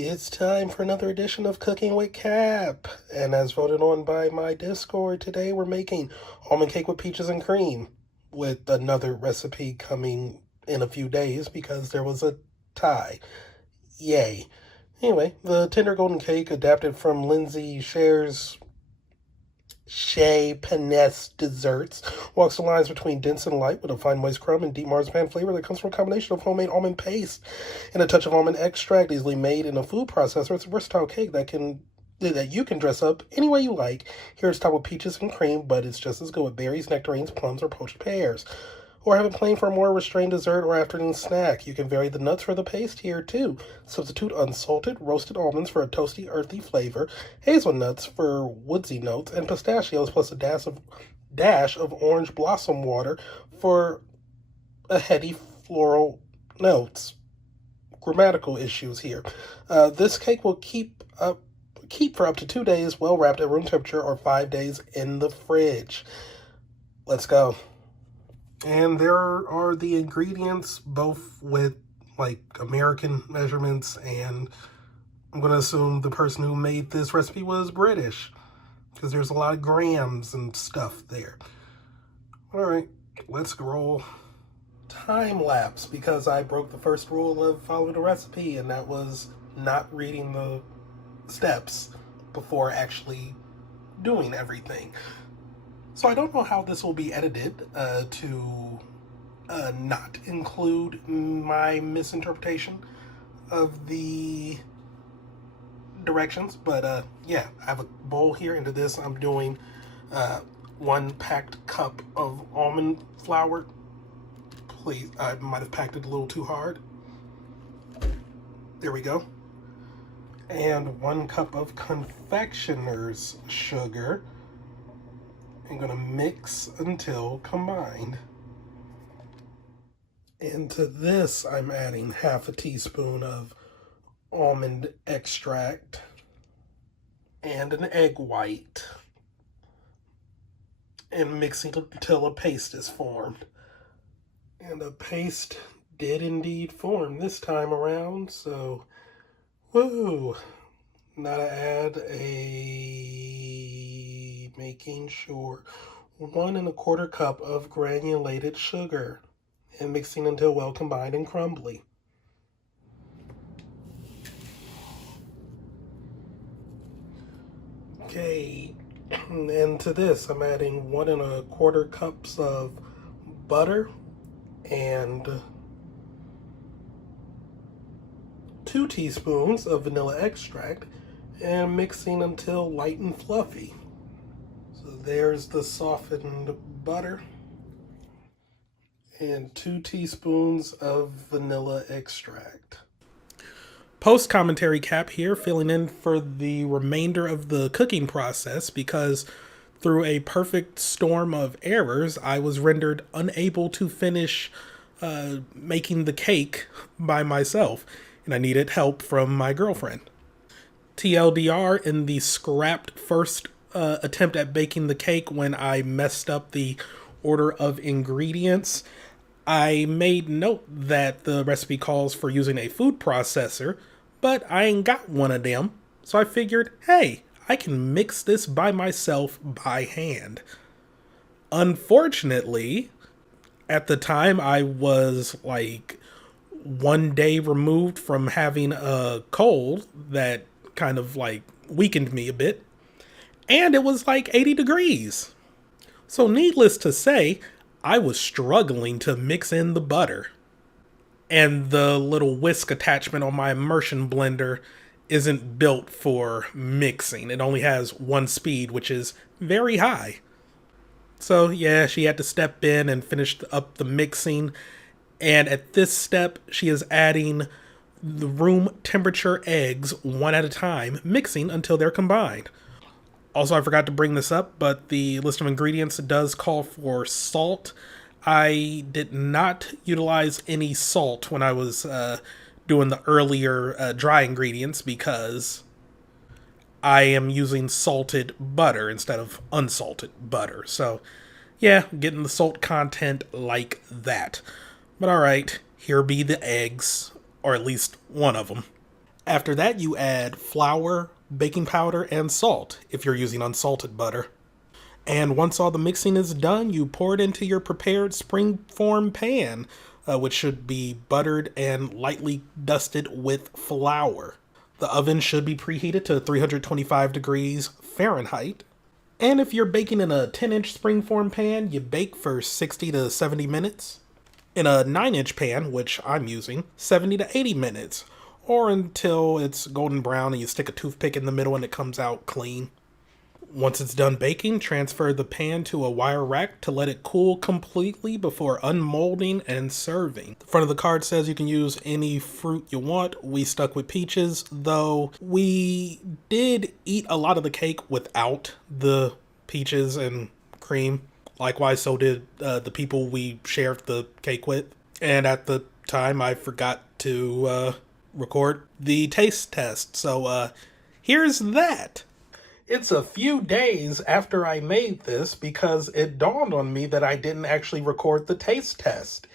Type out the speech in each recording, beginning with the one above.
It's time for another edition of Cooking with Cap. And as voted on by my Discord, today we're making almond cake with peaches and cream, with another recipe coming in a few days because there was a tie. Yay. Anyway, the tender golden cake adapted from Lindsay Shea Panesse Desserts walks the lines between dense and light with a fine moist crumb and deep marzipan flavor that comes from a combination of homemade almond paste and a touch of almond extract, easily made in a food processor. It's a versatile cake that you can dress up any way you like. Here it's topped with peaches and cream, but it's just as good with berries, nectarines, plums, or poached pears. Or have it plain for a more restrained dessert or afternoon snack. You can vary the nuts for the paste here too. Substitute unsalted roasted almonds for a toasty, earthy flavor, hazelnuts for woodsy notes, and pistachios plus a dash of orange blossom water for a heady floral notes. Grammatical issues here. This cake will keep for up to 2 days, well wrapped at room temperature, or 5 days in the fridge. Let's go. And there are the ingredients, both with like American measurements, and I'm going to assume the person who made this recipe was British, because there's a lot of grams and stuff there. All right, let's roll time lapse, because I broke the first rule of following the recipe, and that was not reading the steps before actually doing everything. So I don't know how this will be edited to not include my misinterpretation of the directions. But yeah, I have a bowl here. Into this, I'm doing 1 packed cup of almond flour. Please, I might have packed it a little too hard. There we go. And 1 cup of confectioner's sugar. I'm going to mix until combined. And to this, I'm adding half a teaspoon of almond extract and an egg white, and mixing until a paste is formed. And a paste did indeed form this time around, so woo! Now to add making sure 1 1/4 cup of granulated sugar, and mixing until well combined and crumbly. Okay, and to this I'm adding 1 1/4 cups of butter and 2 teaspoons of vanilla extract, and mixing until light and fluffy. So there's the softened butter and 2 teaspoons of vanilla extract. Post commentary Cap here, filling in for the remainder of the cooking process, because through a perfect storm of errors, I was rendered unable to finish making the cake by myself, and I needed help from my girlfriend. TLDR, in the scrapped first attempt at baking the cake, when I messed up the order of ingredients, I made note that the recipe calls for using a food processor, but I ain't got one of them, so I figured, hey, I can mix this by myself by hand. Unfortunately, at the time I was like 1 day removed from having a cold that kind of like weakened me a bit, and it was like 80 degrees. So needless to say, I was struggling to mix in the butter. And the little whisk attachment on my immersion blender isn't built for mixing. It only has 1 speed, which is very high. So yeah, she had to step in and finish up the mixing. And at this step, she is adding the room temperature eggs 1 at a time, mixing until they're combined. Also, I forgot to bring this up, but the list of ingredients does call for salt. I did not utilize any salt when I was doing the earlier dry ingredients, because I am using salted butter instead of unsalted butter. So, yeah, getting the salt content like that. But alright, here be the eggs, or at least one of them. After that, you add flour, baking powder, and salt if you're using unsalted butter. And once all the mixing is done, you pour it into your prepared springform pan, which should be buttered and lightly dusted with flour. The oven should be preheated to 325 degrees Fahrenheit. And if you're baking in a 10-inch springform pan, you bake for 60 to 70 minutes. In a 9-inch pan, which I'm using, 70 to 80 minutes, or until it's golden brown and you stick a toothpick in the middle and it comes out clean. Once it's done baking, transfer the pan to a wire rack to let it cool completely before unmolding and serving. The front of the card says you can use any fruit you want. We stuck with peaches, though we did eat a lot of the cake without the peaches and cream. Likewise, so did the people we shared the cake with. And at the time, I forgot to record the taste test. So here's that. It's a few days after I made this because it dawned on me that I didn't actually record the taste test.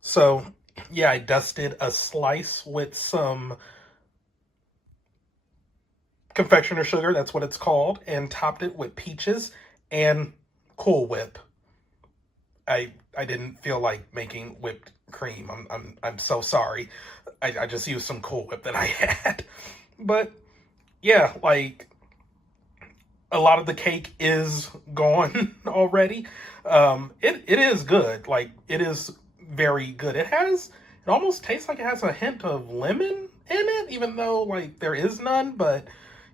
So, yeah, I dusted a slice with some confectioner sugar, that's what it's called, and topped it with peaches and Cool Whip. I didn't feel like making whipped cream. I'm so sorry. I just used some Cool Whip that I had. But, yeah, like, a lot of the cake is gone already. It is good. Like, it is very good. It almost tastes like it has a hint of lemon in it, even though, like, there is none. But,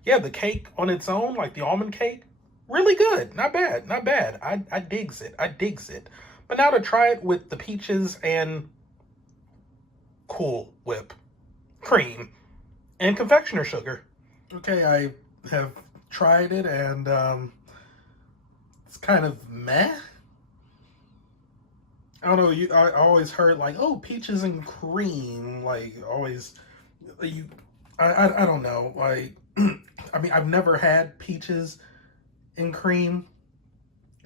yeah, the cake on its own, like the almond cake, really good. Not bad. Not bad. I digs it. I digs it. But now to try it with the peaches and Cool Whip cream and confectioner sugar. Okay, I have tried it, and it's kind of meh. I don't know. I always heard like, oh, peaches and cream, like always. I don't know. Like, I mean, I've never had peaches and cream.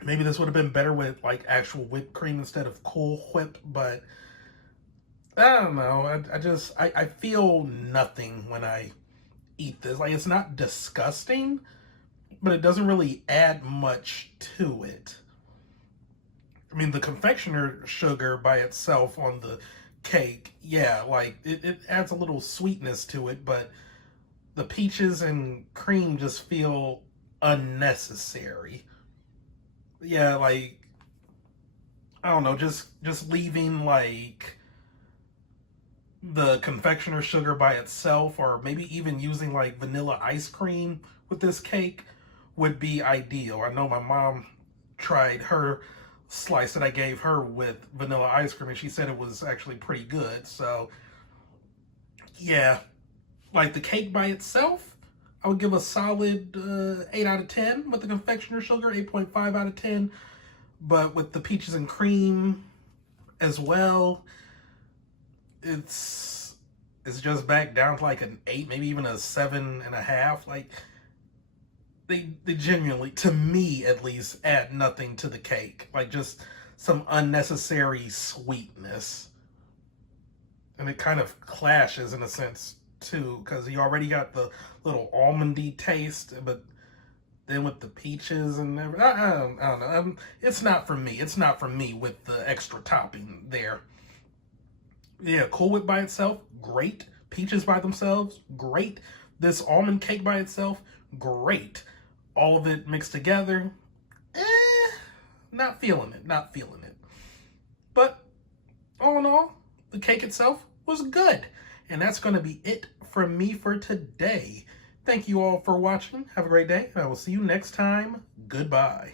Maybe this would have been better with like actual whipped cream instead of Cool Whip, but I don't know. I feel nothing when I eat this. Like, it's not disgusting, but it doesn't really add much to it. I mean, the confectioner sugar by itself on the cake, yeah, like, it adds a little sweetness to it, but the peaches and cream just feel unnecessary. Yeah, like, I don't know, just leaving, like, the confectioner sugar by itself, or maybe even using, like, vanilla ice cream with this cake would be ideal. I know my mom tried her slice that I gave her with vanilla ice cream, and she said it was actually pretty good. So, yeah, like the cake by itself, I would give a solid 8 out of 10. With the confectioner sugar, 8.5 out of 10. But with the peaches and cream as well, it's just back down to like an 8, maybe even a 7.5. Like, they genuinely, to me at least, add nothing to the cake. Like, just some unnecessary sweetness. And it kind of clashes in a sense too, because you already got the little almondy taste, but then with the peaches and everything, I don't know. It's not for me. It's not for me with the extra topping there. Yeah, Cool Whip by itself, great. Peaches by themselves, great. This almond cake by itself, great. All of it mixed together, not feeling it, not feeling it. But all in all, the cake itself was good. And that's going to be it from me for today. Thank you all for watching. Have a great day, and I will see you next time. Goodbye.